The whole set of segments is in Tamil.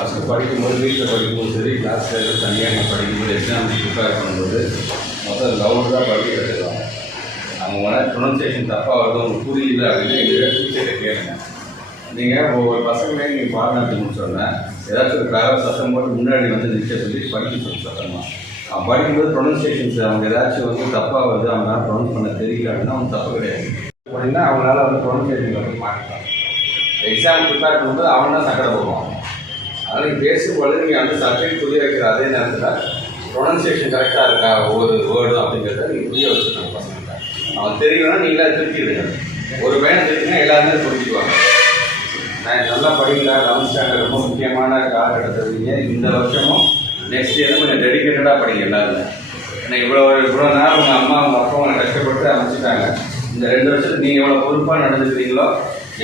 ஃபஸ்ட்டு படிக்கும்போது வீட்டில் படிக்கும்போது சரி கிளாஸில் எதுவும் தனியாக நீங்கள் படிக்கும்போது எக்ஸாம் ப்ரிப்பேர் பண்ணும்போது மொத்தம் லவுடு தான் படிக்க கற்றுக்கலாம். அவங்க உடனே ப்ரொனன்சியேஷன் தப்பாக வருது உங்களுக்கு புரியல அப்படின்னு எங்கள் டீச்சர்கிட்ட கேளுங்க. நீங்கள் ஒவ்வொரு பசங்களையும் நீங்கள் பாடநடத்தணும்னு சொன்னேன் ஏதாச்சும் ஒரு வேறு சத்தம் போட்டு முன்னாடி வந்து நிற்க சொல்லி படிக்க சொல்லி சத்தமாக அவன் படிக்கும்போது ப்ரொனன்சியேஷன்ஸ் அவங்க ஏதாச்சும் வந்து தப்பாக வருது அவங்களால ப்ரொனவுன்ஸ் பண்ண தெரியல அப்படின்னா அவங்க தப்பு கிடையாது. அப்படின்னா அவங்களால வந்து ப்ரொனன்சியேஷன் வந்து மாற்றிக்கலாம். எக்ஸாம் ப்ரிப்பேர் பண்ணும்போது அவன் தான் சக்கரை போடுவான். அதனால் நீங்கள் பேசும்பொழுது நீங்கள் வந்து சப்ஜெக்ட் புரிய வைக்கிற அதே நேரத்தில் ப்ரொனன்சியேஷன் கரெக்டாக இருக்கா ஒவ்வொரு வேர்டும் அப்படிங்கிறத நீங்கள் புரிய வச்சுருக்காங்க பசங்க. அவன் தெரியலன்னா நீங்களே திருப்பிடுங்க. ஒரு பையனை தெரிஞ்சுன்னா எல்லாருமே புரிஞ்சுக்குவாங்க. நான் நல்லா படிக்கல 11th ஸ்டாண்டர்ட் ரொம்ப முக்கியமான காலகட்டத்தில் இந்த வருஷமும் நெக்ஸ்ட் இயரும் கொஞ்சம் டெடிக்கேட்டடாக படிங்க எல்லாருமே. ஏன்னா இவ்வளோ நாள் உங்கள் அம்மா உங்கள் அப்பா உங்களை கஷ்டப்பட்டு அமைச்சிட்டாங்க. இந்த 2 வருஷத்துக்கு நீங்கள் எவ்வளோ பொறுப்பாக நடந்துக்கிறீங்களோ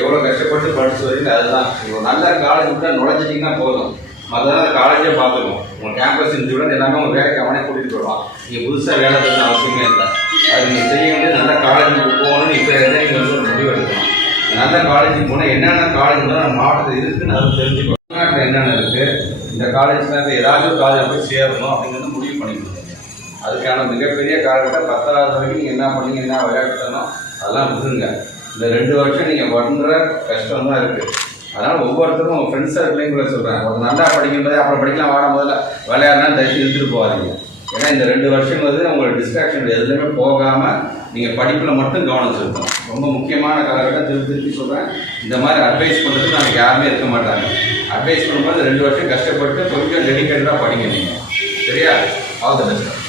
எவ்வளோ கஷ்டப்பட்டு படிச்சு வரீங்க அதுதான். ஒரு நல்ல காலேஜ் விட்டால் நுழைஞ்சிட்டிங்கன்னா போதும். மற்றதான் காலேஜே பார்த்துக்கும். உங்கள் கேம்பஸ் இன்ஸ்டியூட் எல்லாமே உங்கள் வேலைக்கு அவனே கூட்டிகிட்டு போடுவான். நீங்கள் புதுசாக வேலை செய்யணும் அவசியமே இல்லை. அது நீங்கள் செய்ய வேண்டிய நல்ல காலேஜுக்கு போகணும்னு இப்போ இருந்தே நீங்கள் வந்து ஒரு முடிவு எடுக்கணும். நல்ல காலேஜுக்கு போனால் என்னென்ன காலேஜ் நம்ம மாவட்டத்தில் இருக்குதுன்னு அதை தெரிஞ்சுக்கணும். தமிழ்நாட்டில் என்னென்ன இருக்குது இந்த காலேஜில் ஏதாச்சும் ஒரு காலேஜ் போய் சேரணும் அப்படிங்கிறது முடிவு பண்ணிக்கணும். அதுக்கான மிகப்பெரிய காலகட்டம் 10வது வரைக்கும் நீங்கள் என்ன பண்ணீங்க என்ன விளையாட்டுத்தனம் அதெல்லாம் விட்டுருங்க. இந்த 2 வருஷம் நீங்கள் பண்ணுற கஷ்டம் தான் இருக்குது. அதனால் ஒவ்வொருத்தரும் உங்கள் ஃப்ரெண்ட்ஸ் சர்க்கிளையும் கூட சொல்கிறேன். ஒரு நல்லா படிக்கும்போதே அப்புறம் படிக்கலாம் வாடும் முதல்ல விளையாடுனா தயவுசெய்து இழுத்துட்டு போகாதீங்க. ஏன்னா இந்த 2 வருஷம் வந்து உங்களோட டிஸ்ட்ராக்ஷன் எதுலையுமே போகாமல் நீங்கள் படிப்பில் மட்டும் கவனம் செலுத்தணும். ரொம்ப முக்கியமான காலகட்டம் திருப்பி சொல்கிறேன். இந்த மாதிரி அட்வைஸ் பண்ணுறதுக்கு நமக்கு யாருமே இருக்க மாட்டாங்க. அட்வைஸ் பண்ணும்போது 2 வருஷம் கஷ்டப்பட்டு கொஞ்சம் டெடிக்கேட்டடாக படிங்க நீங்கள். சரியா? All the best.